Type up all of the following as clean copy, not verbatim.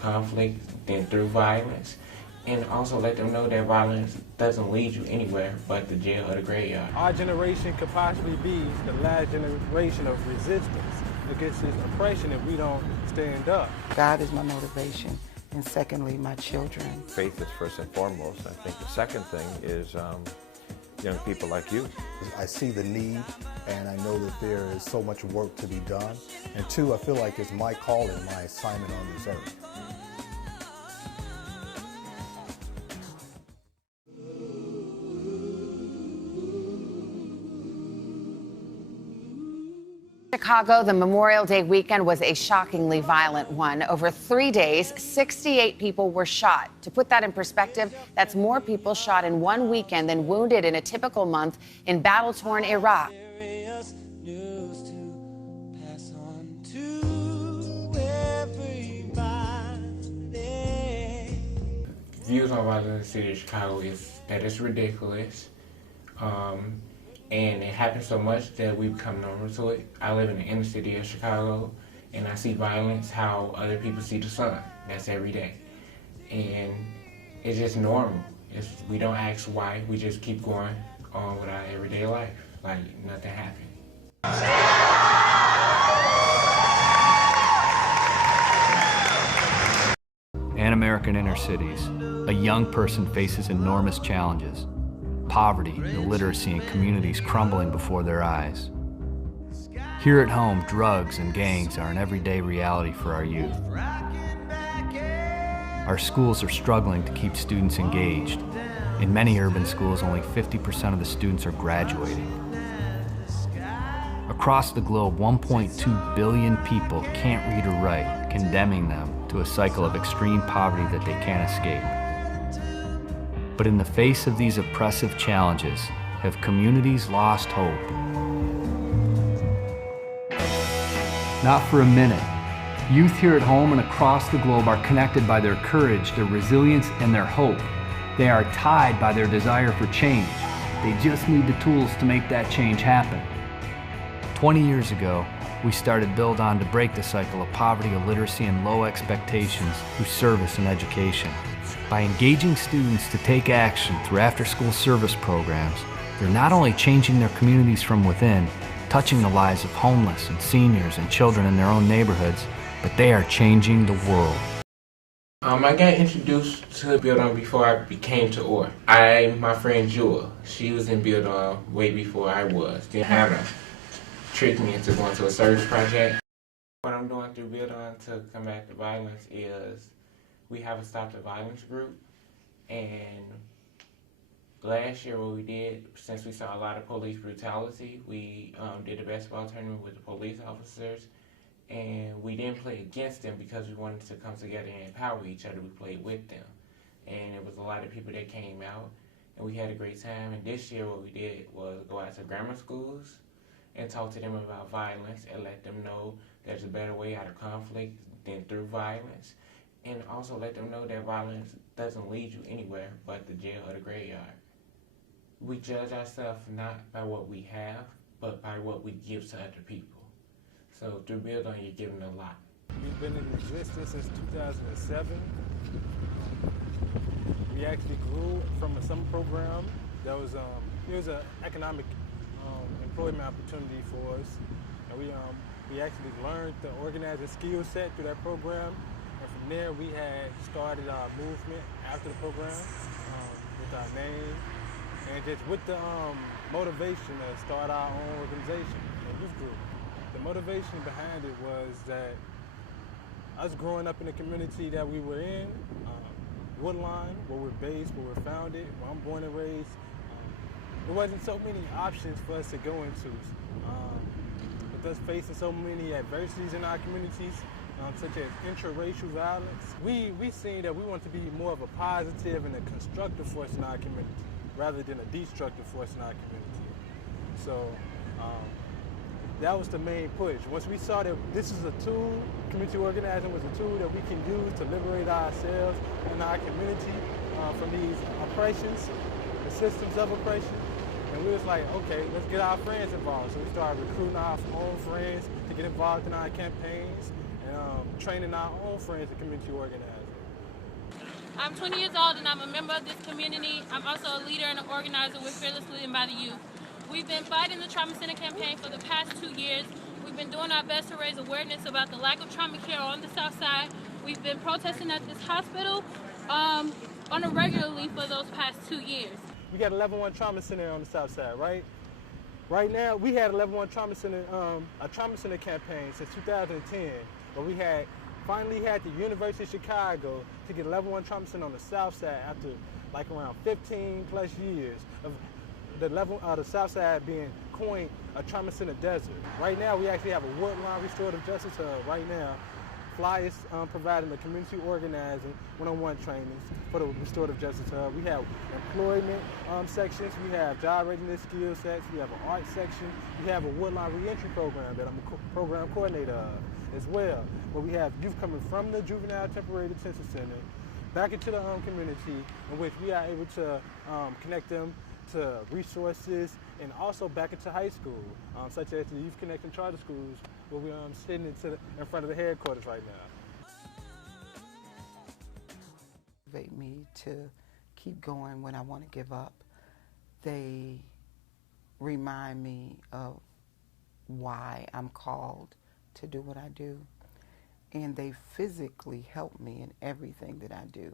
conflict than through violence. And also let them know that violence doesn't lead you anywhere but the jail or the graveyard. Our generation could possibly be the last generation of resistance against this oppression if we don't stand up. God is my motivation, and secondly, my children. Faith is first and foremost. I think the second thing is young people like you. I see the need, and I know that there is so much work to be done. And two, I feel like it's my calling, my assignment on this earth. Chicago, the Memorial Day weekend was a shockingly violent one. Over 3 days, 68 people were shot. To put that in perspective, that's more people shot in one weekend than wounded in a typical month in battle-torn Iraq. Views on violence in the city of Chicago is that it's ridiculous. And it happens so much that we become normal to it. I live in the inner city of Chicago, and I see violence how other people see the sun. That's every day. And it's just normal. We don't ask why, we just keep going on with our everyday life, like nothing happened. And American inner cities, a young person faces enormous challenges. Poverty, illiteracy, and communities crumbling before their eyes. Here at home, drugs and gangs are an everyday reality for our youth. Our schools are struggling to keep students engaged. In many urban schools, only 50% of the students are graduating. Across the globe, 1.2 billion people can't read or write, condemning them to a cycle of extreme poverty that they can't escape. But in the face of these oppressive challenges, have communities lost hope? Not for a minute. Youth here at home and across the globe are connected by their courage, their resilience, and their hope. They are tied by their desire for change. They just need the tools to make that change happen. 20 years ago, we started Build On to break the cycle of poverty, illiteracy, and low expectations through service and education. By engaging students to take action through after-school service programs, they're not only changing their communities from within, touching the lives of homeless and seniors and children in their own neighborhoods, but they are changing the world. I got introduced to Build On before I came to OR. My friend Jewel, she was in Build On way before I was. Then had to trick me into going to a service project. What I'm doing through Build On to combat the violence is we have a Stop the Violence group, and last year what we did, since we saw a lot of police brutality, we did a basketball tournament with the police officers, and we didn't play against them because we wanted to come together and empower each other. We played with them, and it was a lot of people that came out, and we had a great time. And this year what we did was go out to grammar schools and talk to them about violence and let them know there's a better way out of conflict than through violence. And also let them know that violence doesn't lead you anywhere but the jail or the graveyard. We judge ourselves not by what we have, but by what we give to other people. So through Build On, you're giving a lot. We've been in existence since 2007. We actually grew from a summer program that was it was an economic employment opportunity for us, and we actually learned the organizing skill set through that program. And from there, we had started our movement after the program with our name, and just with the motivation to start our own organization, a youth group. The motivation behind it was that us growing up in the community that we were in, Woodline, where we're based, where we're founded, where I'm born and raised, there wasn't so many options for us to go into. With us facing so many adversities in our communities, such as interracial violence, we seen that we want to be more of a positive and a constructive force in our community, rather than a destructive force in our community. So that was the main push. Once we saw that this is a tool, community organizing was a tool that we can use to liberate ourselves and our community from these oppressions, the systems of oppression. And we was like, okay, let's get our friends involved. So we started recruiting our own friends to get involved in our campaigns. And and training our own friends in community organizing. I'm 20 years old and I'm a member of this community. I'm also a leader and an organizer with Fearless Leading by the Youth. We've been fighting the Trauma Center campaign for the past 2 years. We've been doing our best to raise awareness about the lack of trauma care on the South Side. We've been protesting at this hospital on a regularly for those past 2 years. We got a level 1 trauma center on the South Side, right? Right now, we had a level 1 trauma center, a trauma center campaign since 2010, but we finally had the University of Chicago to get a level 1 trauma center on the South Side after like around 15 plus years of the South Side being coined a trauma center desert. Right now, we actually have a Woodlawn Restorative Justice Hub right now. Flyers providing the community organizing one-on-one trainings for the Restorative Justice Hub. We have employment sections. We have job readiness skill sets. We have an art section. We have a Woodlawn reentry program that I'm a program coordinator of as well, where we have youth coming from the Juvenile Temporary Detention Center back into the community, in which we are able to connect them to resources and also back into high school, such as the Youth Connecting Charter Schools, where we're sitting in front of the headquarters right now. Motivate me to keep going when I want to give up. They remind me of why I'm called to do what I do, and they physically help me in everything that I do.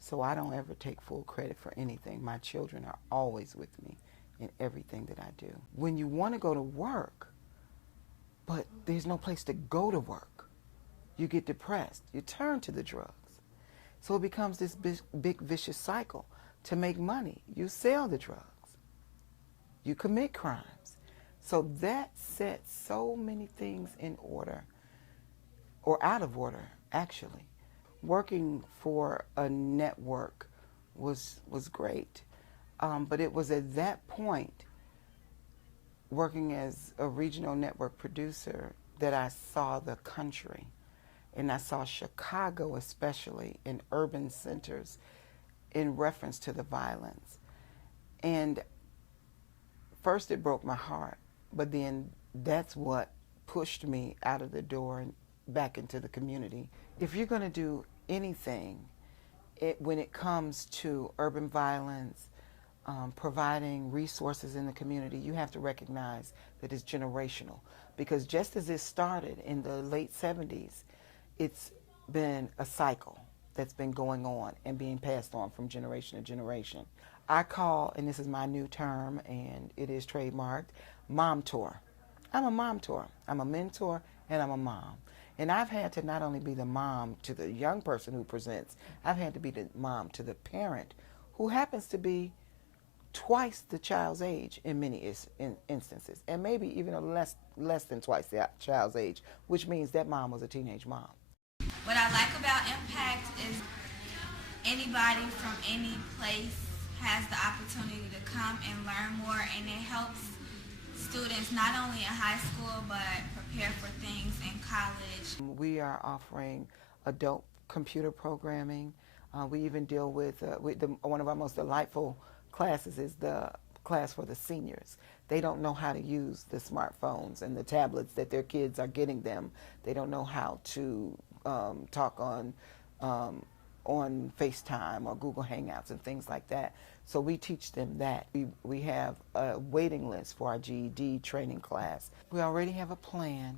So I don't ever take full credit for anything. My children are always with me in everything that I do. When you want to go to work, but there's no place to go to work, you get depressed. You turn to the drugs. So it becomes this big vicious cycle. To make money, you sell the drugs. You commit crimes. So that sets so many things in order, or out of order, actually. Working for a network was great, but it was at that point, working as a regional network producer, that I saw the country, and I saw Chicago especially in urban centers in reference to the violence. And first it broke my heart, but then that's what pushed me out of the door and back into the community. If you're going to do anything, when it comes to urban violence, providing resources in the community, you have to recognize that it's generational. Because just as it started in the late 70s, it's been a cycle that's been going on and being passed on from generation to generation. I call, and this is my new term, and it is trademarked, Momtor. I'm a Momtor. I'm a mentor, and I'm a mom. And I've had to not only be the mom to the young person who presents, I've had to be the mom to the parent who happens to be twice the child's age in many instances, and maybe even less than twice the child's age, which means that mom was a teenage mom. What I like about Impact is anybody from any place has the opportunity to come and learn more, and it helps students not only in high school but prepare for things in college. We are offering adult computer programming. We even deal with, one of our most delightful classes is the class for the seniors. They don't know how to use the smartphones and the tablets that their kids are getting them. They don't know how to talk on FaceTime or Google Hangouts and things like that. So we teach them that. We have a waiting list for our GED training class. We already have a plan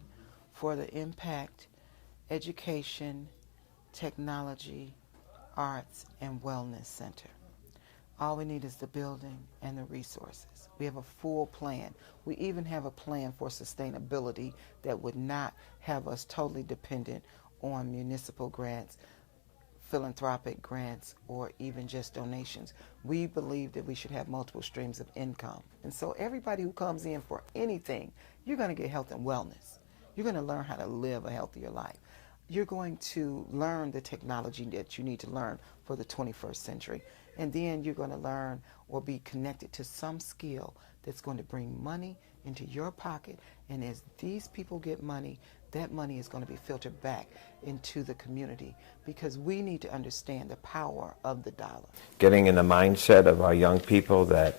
for the Impact Education, Technology, Arts, and Wellness Center. All we need is the building and the resources. We have a full plan. We even have a plan for sustainability that would not have us totally dependent on municipal grants, philanthropic grants, or even just donations. We believe that we should have multiple streams of income. And so everybody who comes in for anything, you're going to get health and wellness. You're going to learn how to live a healthier life. You're going to learn the technology that you need to learn for the 21st century. And then you're going to learn or be connected to some skill that's going to bring money into your pocket. And as these people get money, that money is going to be filtered back into the community, because we need to understand the power of the dollar. Getting in the mindset of our young people that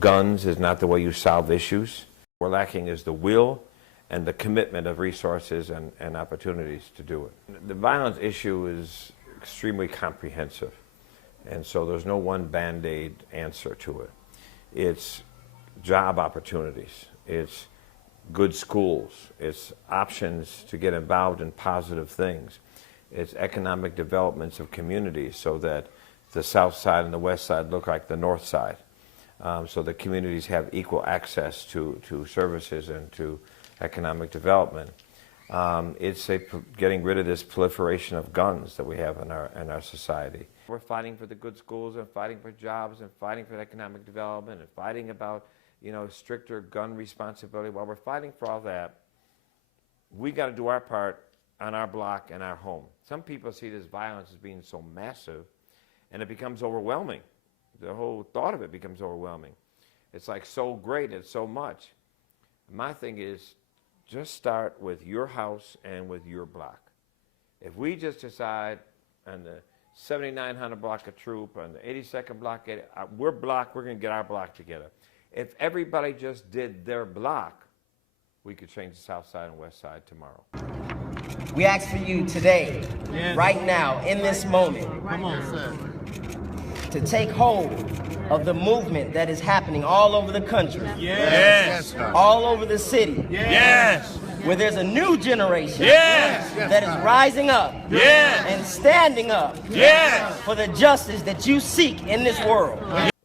guns is not the way you solve issues. What we're lacking is the will and the commitment of resources and opportunities to do it. The violence issue is extremely comprehensive, and so there's no one Band-Aid answer to it. It's job opportunities, it's good schools, it's options to get involved in positive things, it's economic developments of communities so that the south side and the west side look like the north side, so that communities have equal access to services and to economic development. It's getting rid of this proliferation of guns that we have in our society. We're fighting for the good schools and fighting for jobs and fighting for economic development and fighting about, you know, stricter gun responsibility. While we're fighting for all that, we got to do our part on our block and our home. Some people see this violence as being so massive, and it becomes overwhelming. The whole thought of it becomes overwhelming. It's like so great, it's so much. My thing is, just start with your house and with your block. If we just decide on the 7900 block of Troop, on the 82nd block, we're going to get our block together. If everybody just did their block, we could change the south side and west side tomorrow. We ask for you today, right now, in this moment, to take hold of the movement that is happening all over the country, all over the city, where there's a new generation that is rising up and standing up for the justice that you seek in this world.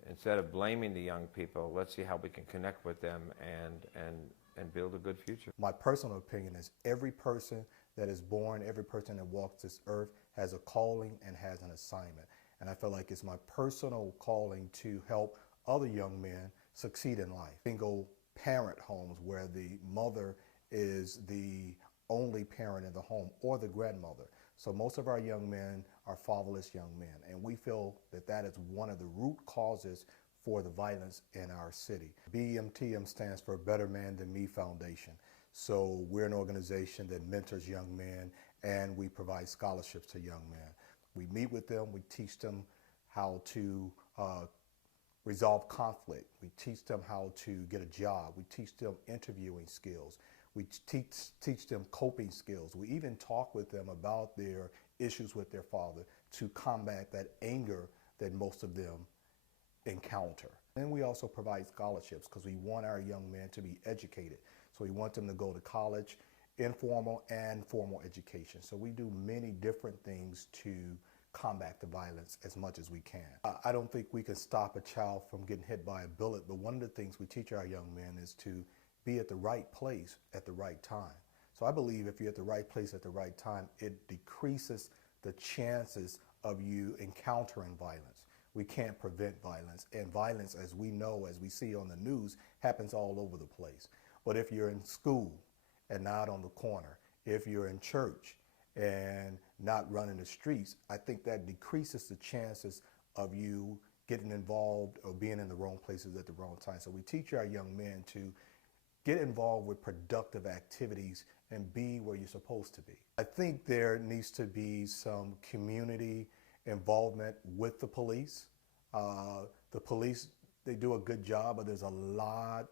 Instead of blaming the young people, let's see how we can connect with them and build a good future. My personal opinion is every person that is born, every person that walks this earth has a calling and has an assignment. And I feel like it's my personal calling to help other young men succeed in life. Single parent homes where the mother is the only parent in the home or the grandmother. So most of our young men are fatherless young men, and we feel that that is one of the root causes for the violence in our city. BMTM stands for Better Man Than Me Foundation. So we're an organization that mentors young men, and we provide scholarships to young men. We meet with them, we teach them how to resolve conflict. We teach them how to get a job. We teach them interviewing skills. We teach them coping skills. We even talk with them about their issues with their father to combat that anger that most of them encounter. And we also provide scholarships because we want our young men to be educated. So we want them to go to college, informal and formal education. So we do many different things to combat the violence as much as we can. I don't think we can stop a child from getting hit by a bullet, but one of the things we teach our young men is to be at the right place at the right time. So I believe if you're at the right place at the right time, it decreases the chances of you encountering violence. We can't prevent violence, and violence, as we know, as we see on the news, happens all over the place. But if you're in school and not on the corner, if you're in church and not running the streets, I think that decreases the chances of you getting involved or being in the wrong places at the wrong time. So we teach our young men to get involved with productive activities and be where you're supposed to be. I think there needs to be some community involvement with the police. The police, they do a good job, but there's a lot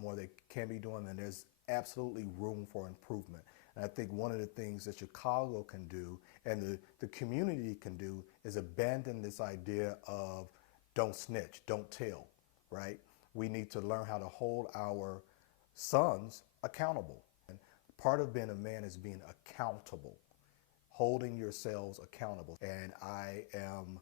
more they can be doing, and there's absolutely room for improvement. And I think one of the things that Chicago can do and the community can do is abandon this idea of don't snitch, don't tell, right? We need to learn how to hold our sons accountable. And part of being a man is being accountable, holding yourselves accountable. And I am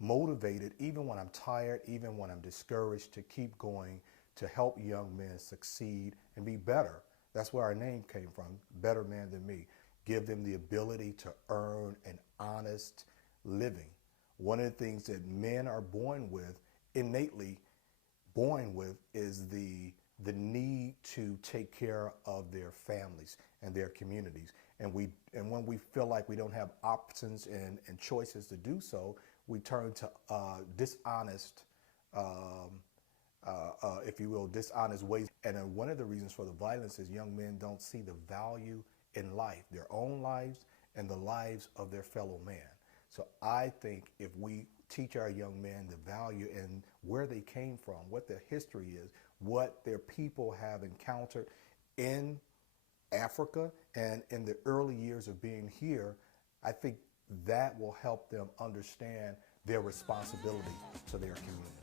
motivated, even when I'm tired, even when I'm discouraged, to keep going, to help young men succeed and be better. That's where our name came from, Better Man Than Me. Give them the ability to earn an honest living. One of the things that men are born with, innately born with, is the need to take care of their families and their communities. And when we feel like we don't have options and choices to do so, we turn to dishonest, if you will, dishonest ways. And one of the reasons for the violence is young men don't see the value in life, their own lives and the lives of their fellow man. So I think if we teach our young men the value and where they came from, what their history is, what their people have encountered, in Africa and in the early years of being here, I think that will help them understand their responsibility to their community.